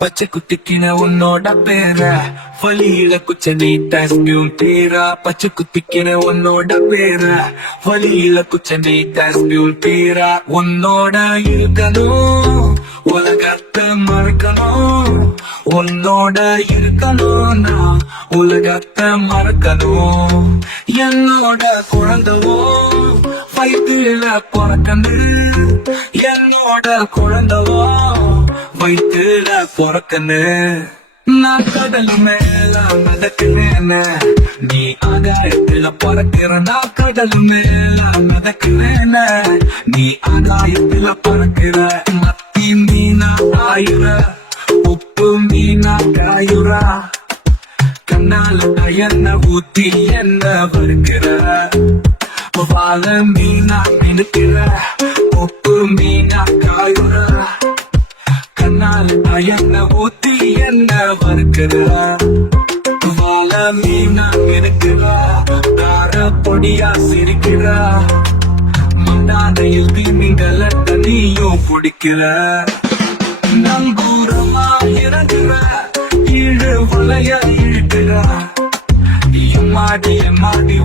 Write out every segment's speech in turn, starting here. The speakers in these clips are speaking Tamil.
பச்சை குத்திக்கின உன்னோட பேர வழியில குச்ச நீட்டாஸ்பியும் பேரா பச்சை குத்திக்கின உன்னோட பேர வழியில குச்ச நீட்டாஸ்பியும் பேரா உன்னோட இருக்கணும் உலகத்தை மறக்கணும் உன்னோட இருக்கணும் நான் உலகத்தை மறக்கணும் என்னோட குழந்தவோ வயிற்றுல பிறக்கணும் என்னோட குழந்தவோ வயிற்றுல பிறக்கணும் நான் கடல் மேல மிதக்கிறேன் நீ ஆகாயத்துல பறக்கிற நான் கடல் மேல மிதக்கிறேன் நீ ஆகாயத்துல பறக்கிற மத்தி மீனா ஆயுற உப்பு மீனா காயுறா கண்ணால என்ன ஊத்தி என்ன வறுக்கிற வாழ மீனா மினுக்கிற உப்பு மீனா காயுற கண்ணால என்ன ஊத்தி என்ன வறுக்கிற வாழ மீனா மினுக்கிற தார பொடியா சிரிக்கிற மண்டாதையில் தீமிங்கள தனியும் பிடிக்கிற நங்கூரமா இறங்குற ஈழு வளைய இழுக்கிற எம்மாடி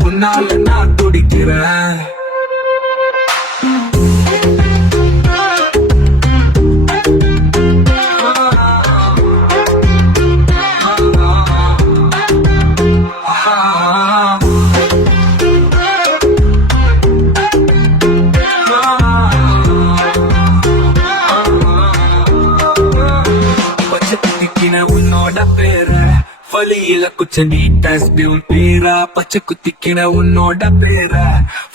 உன்னால நான் துடிக்கிறேன் உன்னோட பேர வழியில குச்ச நீட்டாஸ்பியும் பேரா பச்சை குத்திக்கின உன்னோட பேர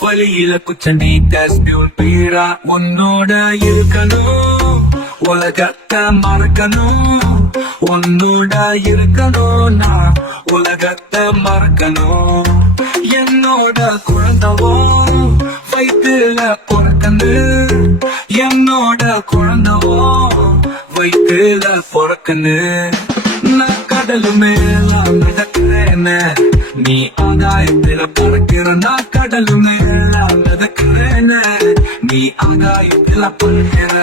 வழியில குச்ச நீட்டாஸ்பியும் பேரா உன்னோட இருக்கணும் உலகத்தை மறக்கணும் உன்னோட இருக்கணும் நான் உலகத்தை மறக்கணும் என்னோட குழந்தவோ வயிற்றுல பிறக்கணும் என்னோட குழந்தவோ வயிற்றுல பிறக்கணும் நான் கடல் மேல மிதக்கிறேன் நீ ஆகாயத்துல பறக்கிற நான் கடல் மேல மிதக்கிறேன் நீ ஆகாயத்துல பறக்கிற